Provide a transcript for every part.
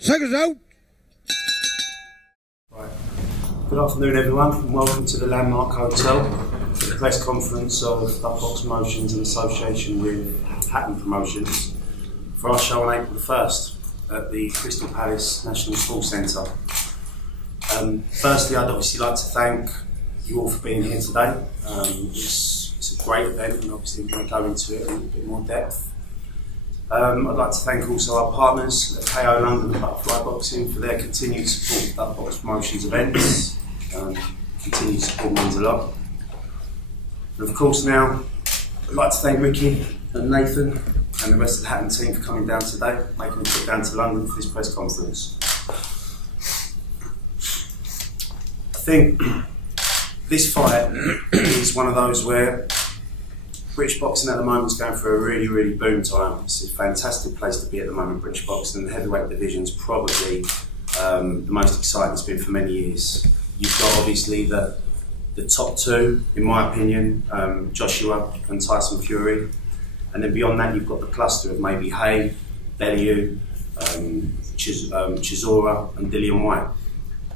Seconds out. Right. Good afternoon, everyone, and welcome to the Landmark Hotel for the press conference of Duckbox Promotions in association with Hatton Promotions for our show on April the 1st at the Crystal Palace National Sports Centre. Firstly, I'd obviously like to thank you all for being here today. It's a great event, and obviously we're going to go into it in a little bit more depth. I'd like to thank also our partners at KO London and Butterfly Boxing for their continued support of Duckbox Promotions events. Continued support means a lot. And of course now, I'd like to thank Ricky and Nathan and the rest of the Hatton team for coming down today, making a trip down to London for this press conference. I think this fight is one of those where British boxing at the moment is going through a really, really boom time. It's a fantastic place to be at the moment, British boxing, and the heavyweight division is probably the most exciting it's been for many years. You've got obviously the top two, in my opinion, Joshua and Tyson Fury, and then beyond that you've got the cluster of maybe Hay, Bellew, Chisora and Dillian White.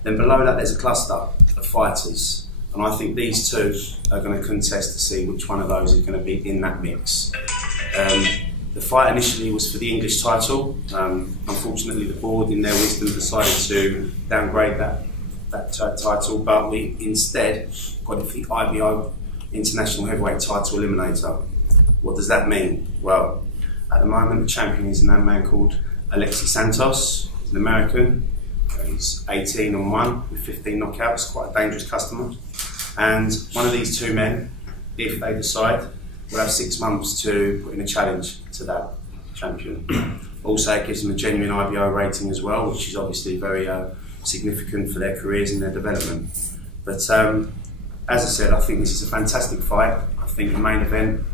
Then below that there's a cluster of fighters, and I think these two are going to contest to see which one of those is going to be in that mix. The fight initially was for the English title. Unfortunately the board in their wisdom decided to downgrade that title, but we instead got it for the IBO International Heavyweight Title Eliminator. What does that mean? Well, at the moment the champion is a man called Alexis Santos. He's an American. He's 18-1 with 15 knockouts, quite a dangerous customer. And one of these two men, if they decide, will have 6 months to put in a challenge to that champion. Also, it gives them a genuine IBO rating as well, which is obviously very significant for their careers and their development. But as I said, I think this is a fantastic fight. I think the main event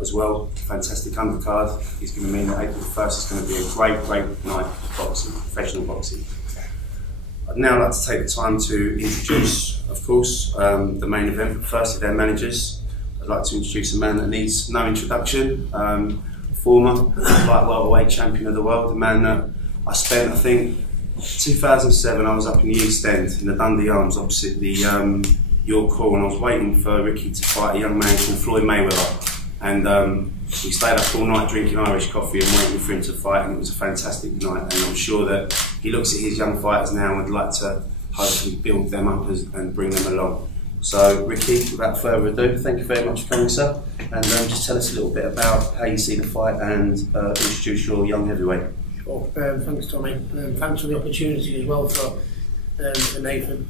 as well, fantastic undercard, is going to mean that April 1st is going to be a great, great night of boxing, professional boxing. I'd now like to take the time to introduce, of course, the main event, but firstly their managers. I'd like to introduce a man that needs no introduction, former light welterweight champion of the world, a man that I spent, I think, 2007, I was up in the East End, in the Dundee Arms, opposite the York Hall, and I was waiting for Ricky to fight a young man called Floyd Mayweather. And we stayed up all night drinking Irish coffee and waiting for him to fight, and it was a fantastic night. And I'm sure that he looks at his young fighters now and would like to hopefully build them up and bring them along. So Ricky, without further ado, thank you very much for coming, sir. And just tell us a little bit about how you see the fight and introduce your young heavyweight. Sure. Thanks, Tommy. Thanks for the opportunity as well for Nathan.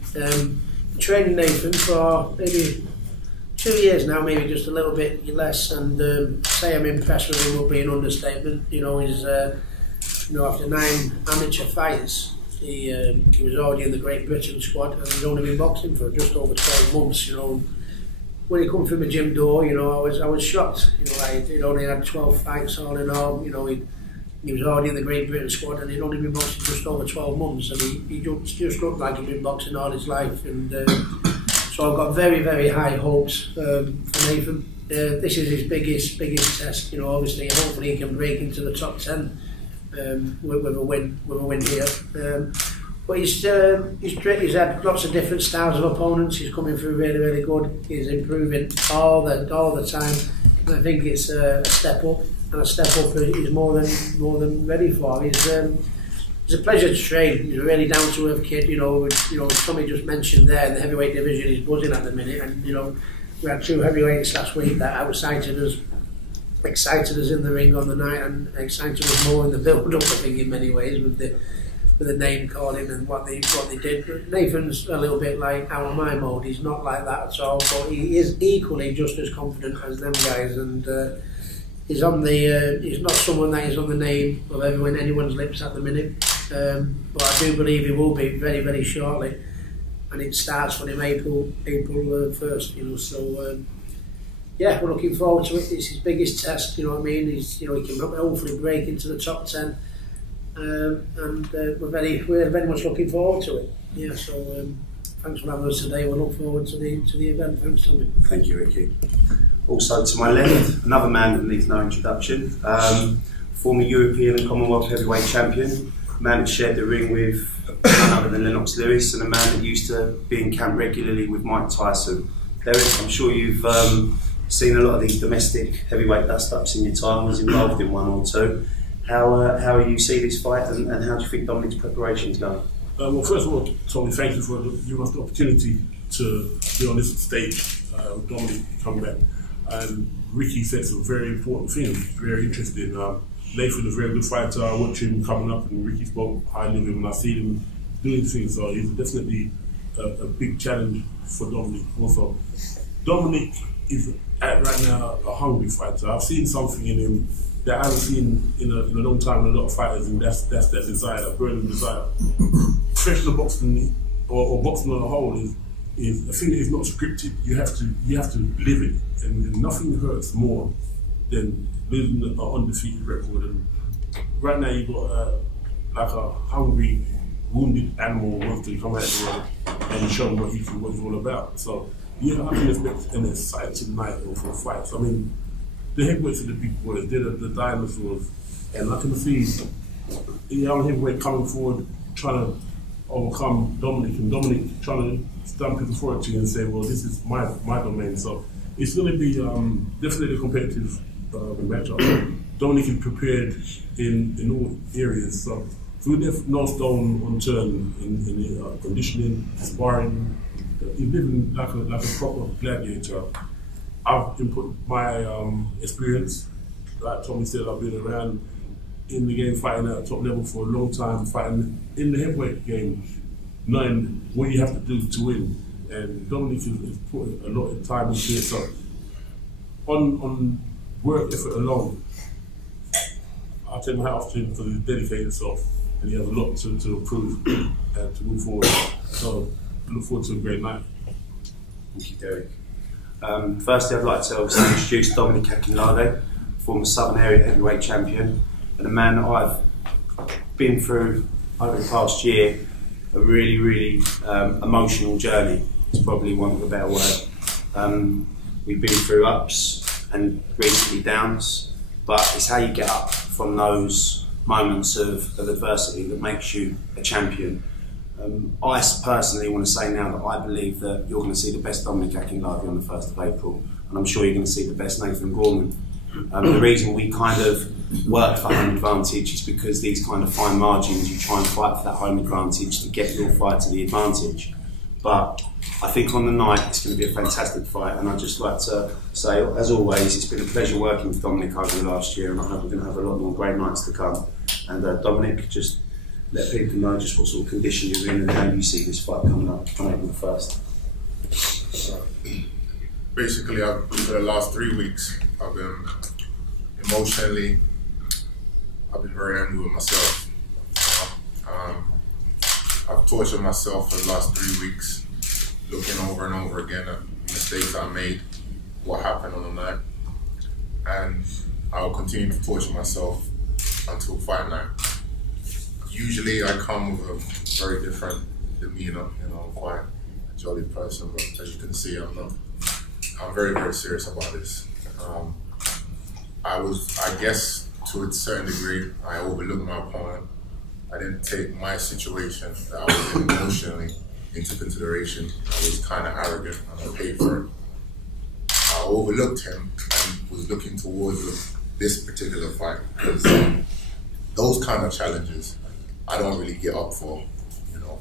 Training Nathan for maybe 2 years now, maybe just a little bit less, and say I'm impressed with him would be an understatement. You know, he's after 9 amateur fights, he was already in the Great Britain squad, and he's only been boxing for just over 12 months. You know, when he come through my gym door, you know, I was shocked. You know, he'd only had 12 fights all in all. You know, he was already in the Great Britain squad, and he'd only been boxing just over 12 months, and he just looked like he'd been boxing all his life. And so I've got very, very high hopes for Nathan. This is his biggest test. You know, obviously, hopefully he can break into the top 10 with a win here. But he's had lots of different styles of opponents. He's coming through really, really good. He's improving all the time. And I think it's a step up, and a step up he's more than ready for. It's a pleasure to train. He's a really down to earth kid. You know, somebody just mentioned there, the heavyweight division is buzzing at the minute, and you know, we had 2 heavyweights last week that excited us in the ring on the night, and excited us more in the build-up, I think, in many ways, with the name calling and what they did. But Nathan's a little bit like out of my mode. He's not like that at all, but he is equally just as confident as them guys, and he's on the he's not someone that is on the name of anyone's lips at the minute, but I do believe he will be very, very shortly, and it starts for him April 1st, you know. So yeah, we're looking forward to it. It's his biggest test, you know what I mean. He can hopefully break into the top 10, and we're very much looking forward to it. Yeah, so thanks for having us today. We'll look forward to the event. Thanks, Tommy. Thank you, Ricky. Also to my left, another man that needs no introduction. former European and Commonwealth heavyweight champion, a man that shared the ring with none other than Lennox Lewis, and a man that used to be in camp regularly with Mike Tyson. Derek, I'm sure you've seen a lot of these domestic heavyweight dust-ups in your time, was involved in one or two. How you see this fight, and how do you think Dominic's preparation's going? Well, first of all, Tommy, thank you for giving us the opportunity to be on this stage with Dominic coming back. And Ricky said some very important things, very interesting. Nathan is a very good fighter. I watch him coming up, and Ricky spoke highly of him, and I see him doing things, so he's definitely a big challenge for Dominic. Also, Dominic is right now a hungry fighter. I've seen something in him that I haven't seen in a long time in a lot of fighters, and that's that desire, that burning desire. Professional boxing or boxing on a whole is a thing that is not scripted. You have to live it, and nothing hurts more than losing an undefeated record. And right now you've got like a hungry, wounded animal who wants to come out the road and show him what he's all about. So yeah, I can expect an exciting night for fights. I mean, the heavyweights are the big boys, they're the dinosaurs, and I can see a young heavyweight coming forward trying to overcome Dominic, and Dominic trying to stamp his authority and say, well, this is my domain. So it's going to be definitely a competitive matchup. Dominic is prepared in all areas, so we left no stone unturned in conditioning, sparring. He's living like a proper gladiator. I've input my experience. Like Tommy said, I've been around in the game fighting at top level for a long time, fighting in the heavyweight game, knowing what you have to do to win. And Dominic has put a lot of time into it. So on work effort alone, I'll take my hat off to him because he's dedicated himself and he has a lot to prove and to move forward. So I look forward to a great night. Thank you, Derek. Firstly, I'd like to obviously introduce Dominic Akinlade, former Southern Area heavyweight champion, and a man that I've been through over the past year a really, really emotional journey. It's probably one of the better word. We've been through ups and recently downs, but it's how you get up from those moments of adversity that makes you a champion. I personally want to say now that I believe that you're going to see the best Dominic Akinlade on the 1st of April, and I'm sure you're going to see the best Nathan Gorman. The reason we kind of work for home advantage is because these kind of fine margins, you try and fight for that home advantage to get your fight to the advantage. But I think on the night it's going to be a fantastic fight, and I'd just like to say, as always, it's been a pleasure working with Dominic over the last year, and I hope we're going to have a lot more great nights to come. And Dominic, just let people know just what sort of condition you're in and how you see this fight coming up on April 1st. Basically, for the last 3 weeks, I've been emotionally, I've been very angry with myself. I've tortured myself for the last 3 weeks, looking over and over again at mistakes I made, what happened on the night, and I'll continue to torture myself until fight night. Usually I come with a very different demeanor, you know, I'm quite a jolly person, but as you can see, I'm not. I'm very, very serious about this. I guess to a certain degree, I overlooked my opponent. I didn't take my situation that I was in emotionally into consideration. I was kind of arrogant and I paid for it. I overlooked him and was looking towards this particular fight because those kind of challenges I don't really get up for, you know.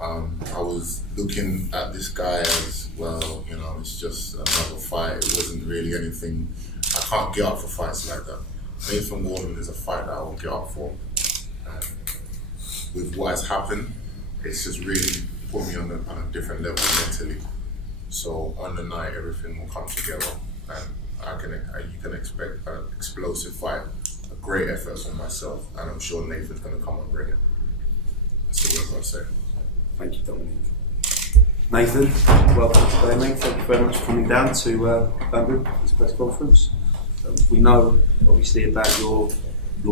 I was looking at this guy as, well, you know, it's just another fight. It wasn't really anything. I can't get up for fights like that. Nathan Gorman is a fight that I will get up for. And with what has happened, it's just really put me on a different level mentally. So on the night, everything will come together, and you can expect an explosive fight, a great effort from myself, and I'm sure Nathan's going to come and bring it. That's all I've got to say. Thank you, Dominic. Nathan, welcome today, mate. Thank you very much for coming down to London, this press conference. We know, obviously, about your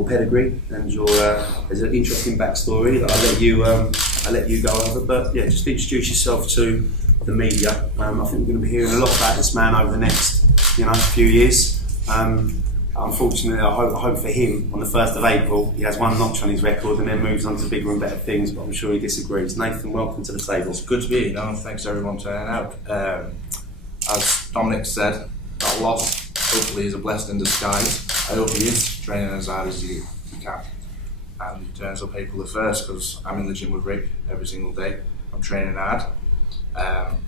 pedigree and your there's an interesting backstory that I'll let you go over. But yeah, just introduce yourself to the media. I think we're going to be hearing a lot about this man over the next, few years. Unfortunately, I hope for him on the 1st of April he has one notch on his record and then moves on to bigger and better things, but I'm sure he disagrees. Nathan, welcome to the table. It's good to be here, and thanks to everyone turning out. As Dominic said, that loss hopefully is a blessing in disguise. I hope he is training as hard as he can, and he turns up April the 1st, because I'm in the gym with Rick every single day. I'm training hard. I'm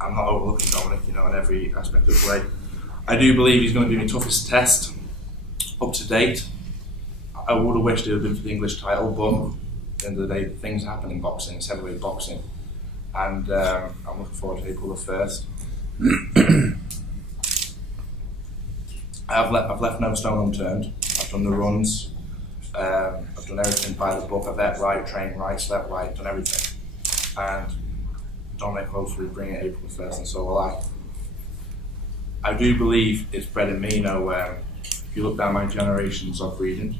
not overlooking Dominic, in every aspect of play. I do believe he's going to be my toughest test up to date. I would have wished it had been for the English title, but at the end of the day, things happen in boxing. It's heavyweight boxing, and I'm looking forward to April the 1st. I've left no stone unturned. I've done the runs. I've done everything by the book. I've ate right, trained right, slept right, done everything. And Dominic hopefully bring it April the 1st, and so will I. I do believe it's bred in me. If you look down my generations of breeding,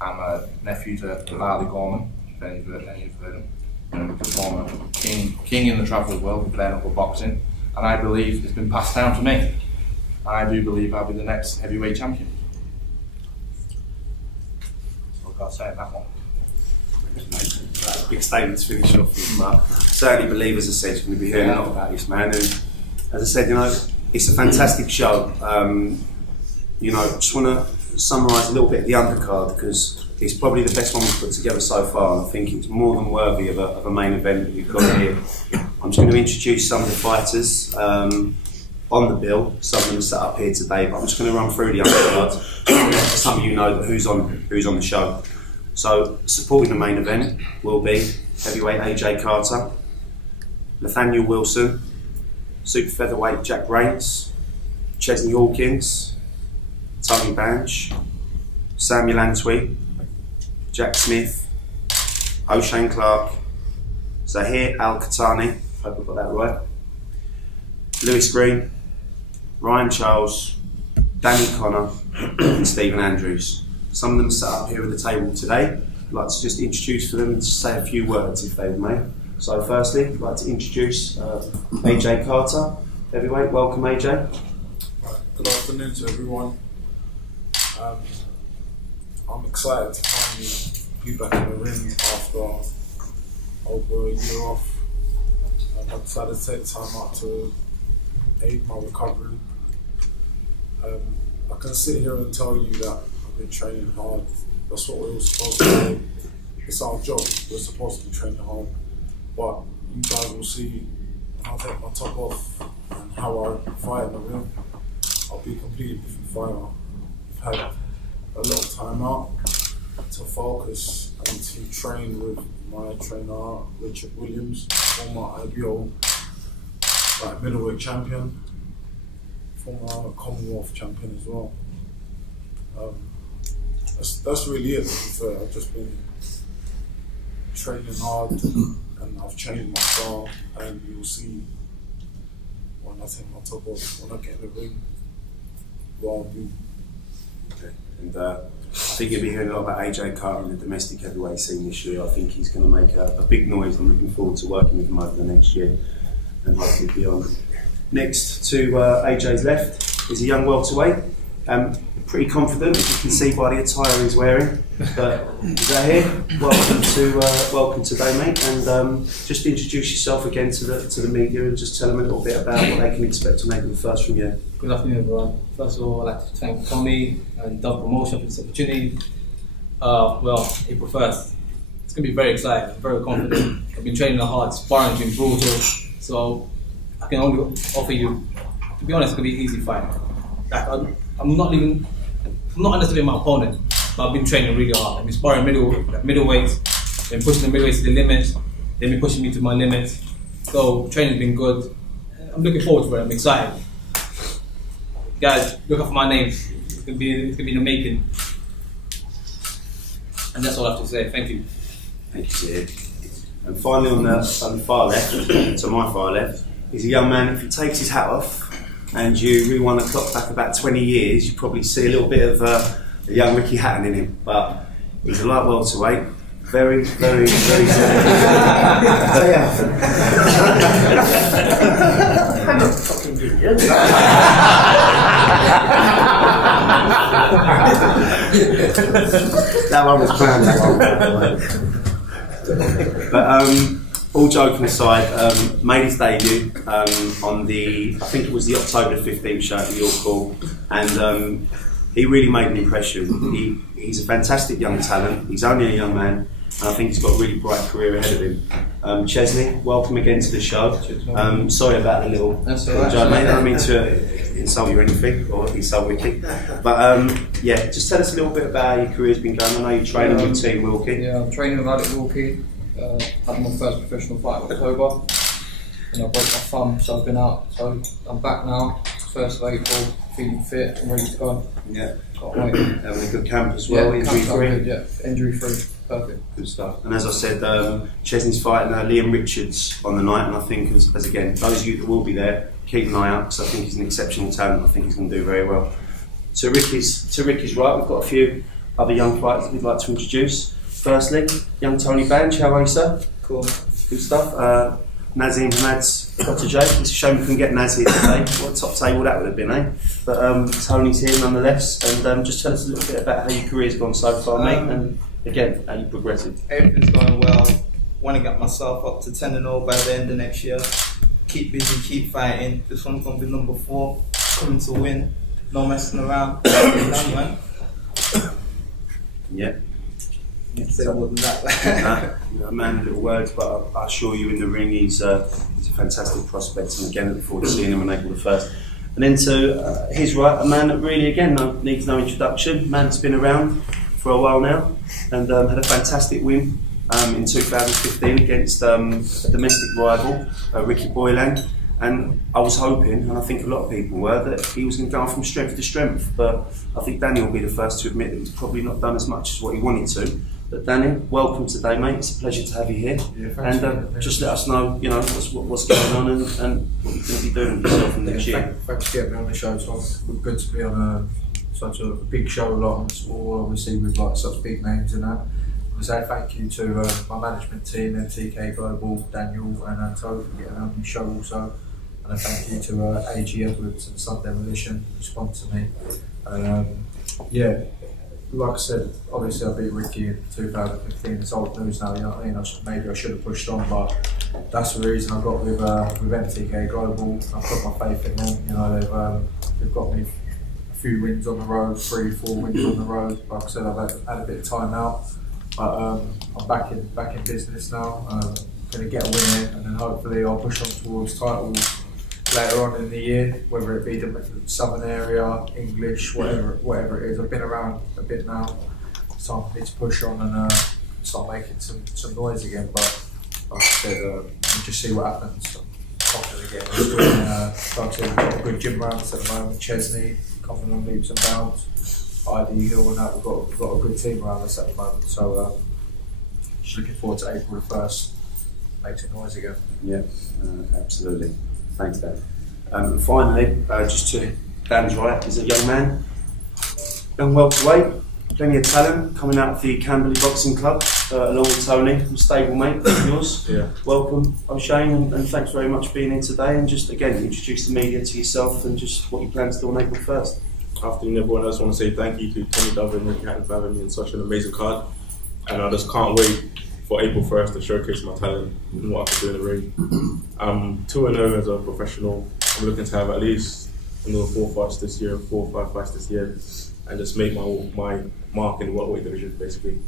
I'm a nephew to Gorman. If any of you have heard him, former king in the travellers world, playing up with boxing, and I believe it's been passed down to me. And I do believe I'll be the next heavyweight champion. So I've got to say that one. Big statement to finish off with, but I certainly believe, as I said, you're going to be hearing a lot about this man. And as I said, it's a fantastic show. I just want to summarise a little bit of the undercard, because it's probably the best one we've put together so far, and I think it's more than worthy of a main event that we've got here. I'm just going to introduce some of the fighters on the bill. Some of them are set up here today, but I'm just going to run through the undercard. Some of you know who's on the show. So, supporting the main event will be heavyweight AJ Carter, Nathaniel Wilson, super featherweight Jack Rains, Chesney Hawkins, Tony Banch, Samuel Antwi, Jack Smith, O'Shane Clark, Zahir Al-Qatani, hope I got that right, Lewis Green, Ryan Charles, Danny Connor, and Stephen Andrews. Some of them sat up here at the table today. I'd like to just introduce for them and just say a few words, if they may. So firstly, I'd like to introduce AJ Carter, heavyweight. Welcome, AJ. Good afternoon to everyone. I'm excited to finally be back in the ring after over a year off. I decided to take time out to aid my recovery. I can sit here and tell you that I've been training hard. That's what we're supposed to do. It's our job. We're supposed to be training hard. But you guys will see when I take my top off and how I fight in the ring. I'll be a completely different fighter. I've had a lot of time out to focus and to train with my trainer Richard Williams, former IBO middleweight champion, former Commonwealth champion as well. That's really it, to be fair. I've just been training hard and I've changed my style, and you'll see when I take my top off, when I get in the ring, what I'll do. Okay. And I think you'll be hearing a lot about AJ Carter in the domestic heavyweight scene this year. I think he's going to make a big noise. I'm looking forward to working with him over the next year and hopefully beyond. Next to AJ's left is a young welterweight. Pretty confident, as you can see by the attire he's wearing. But Zahir, welcome today, mate. And just introduce yourself again to the media and just tell them a little bit about what they can expect to make the first from you. Good afternoon, everyone. First of all, I'd like to thank Tommy and Dove Promotion for this opportunity. April 1st. It's going to be very exciting. I'm very confident. I've been training hard, sparring's been brutal. So I can only offer you, to be honest, it's going to be an easy fight. I'm not understanding my opponent, but I've been training really hard. I've been sparring middleweights, been pushing the middleweights to the limits, they've been pushing me to my limits. So training's been good. I'm looking forward to it, I'm excited. Guys, look out for my name. It's gonna be in the making. And that's all I have to say. Thank you. Thank you, Zahir. And finally on the far left, to my far left, is a young man. If he takes his hat off and you rewind the clock back about 20 years, you probably see a little bit of a young Ricky Hatton in him. But he's a light welterweight, very, very, very I'm not fucking good. That one was planned, that one. But all joking aside, made his debut on the, I think it was the October 15th show at the York Hall, and he really made an impression. He's a fantastic young talent. He's only a young man, and I think he's got a really bright career ahead of him. Chesley, welcome again to the show. Sorry about the little... That's all right. I don't mean to insult you or anything, or insult Ricky. But yeah, just tell us a little bit about how your career's been going. I know you're training with Team Wilkie. Yeah, I'm training with Wilkie. Had my first professional fight in October, and I broke my thumb, so I've been out. So I'm back now, 1st of April, feeling fit and ready to go. Yeah. Having a good camp as well, injury free. Yeah, injury free, perfect. Good stuff. And as I said, Chesney's fighting Liam Richards on the night, and I think as again, those of you that will be there, keep an eye out, because I think he's an exceptional talent. I think he's going to do very well. To Ricky's right, we've got a few other young fighters that we'd like to introduce. Firstly, young Tony Bange, how are you, sir? Cool. Good stuff. Nazim Hamad's protege. It's a shame we couldn't get Naz here today. What a top table that would have been, eh? But Tony's here nonetheless, and just tell us a little bit about how your career's gone so far, mate, and again, how you progressed. Everything's going well. Want to get myself up to 10-0 by the end of next year. Keep busy, keep fighting. This one's going to be number 4. Coming to win. No messing around. Done, man. Yeah. Say more than that. Man, little words, but I assure you, in the ring, he's a fantastic prospect, and again, look forward to seeing him on April the 1st. And then to his right, a man that really, again, needs no introduction. Man that's been around for a while now, and had a fantastic win in 2015 against a domestic rival, Ricky Boylan. And I was hoping, and I think a lot of people were, that he was going to go on from strength to strength. But I think Daniel will be the first to admit that he's probably not done as much as what he wanted to. But Daniel, welcome today, mate. It's a pleasure to have you here. Yeah, and just let us know, what's going on and what you're going to be doing with yourself next year. Thanks for getting me on the show, Tom. It's good to be on such a big show, like on sport, obviously with like such big names in that. I say thank you to my management team, MTK Global, Daniel and Anto for getting on the show also. And a thank you to AG Edwards and Sun Demolition who sponsor me. Yeah, like I said, obviously I beat Ricky in 2015. It's old news now, you know what I mean? Maybe I should have pushed on, but that's the reason I got with MTK Global. I put my faith in them. You know, they've got me a few wins on the road, 3-4 wins on the road. Like I said, I've had a bit of time out, but I'm back in business now. Going to get a win here, and then hopefully I'll push on towards titles later on in the year, whether it be the southern area, English, whatever it is. I've been around a bit now, so I need to push on and start making some noise again. But like I said, we'll just see what happens. I'm confident again. Like I said, we've got a good gym rounds at the moment. Chesney coming on leaps and bounds. ID Hill and that. We've got a good team around us at the moment. So just looking forward to April the 1st. Make some noise again. Yeah, absolutely. Thanks, Dan. And finally, just to Dan's right, he's a young man, young welterweight, plenty of talent, coming out of the Camberley Boxing Club, along with Tony, a stablemate of yours. Yeah. Welcome, O'Shane, and thanks very much for being here today. And just again, introduce the media to yourself and just what you plan to do on April 1st. After everyone else, I want to say thank you to Tommy Dove and Ricky Hatton for having me in such an amazing card. And I just can't wait for April 1st to showcase my talent and what I can do in the ring. I'm 2-0 as a professional. I'm looking to have at least 4 fights this year, 4 or 5 fights this year, and just make my mark in the welterweight division, basically.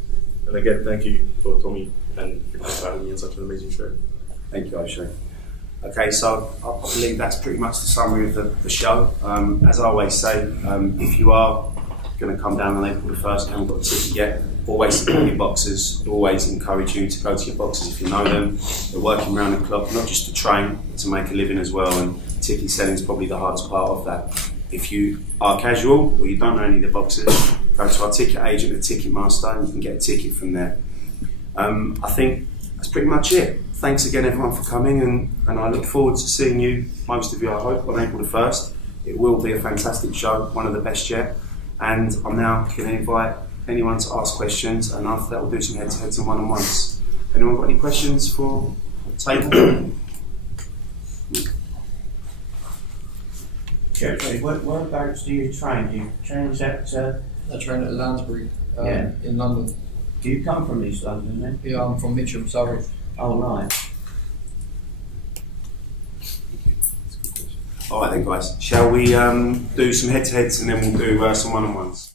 And again, thank you for Tommy and for having me in such an amazing show. Thank you, O'Shea. Okay, so I believe that's pretty much the summary of the show. As I always say, if you are going to come down on April the 1st and haven't got a ticket yet, always support your boxers. Always encourage you to go to your boxers if you know them. They're working around the clock, not just to train, but to make a living as well. And ticket selling is probably the hardest part of that. If you are casual or you don't know any of the boxers, go to our ticket agent at Ticketmaster and you can get a ticket from there. I think that's pretty much it. Thanks again everyone for coming, and I look forward to seeing you, most of you I hope, on April the 1st. It will be a fantastic show, one of the best yet. And I'm now going to invite anyone to ask questions, and after that we'll do some head-to-heads and one-on-ones. Anyone got any questions for the table? Sorry, whereabouts do you train? Do you train at? I train at Lansbury Yeah. in London. Do you come from East London then? Yeah, I'm from Mitcham, Surrey. Oh right. All right then, guys. Shall we do some head-to-heads and then we'll do some one-on-ones?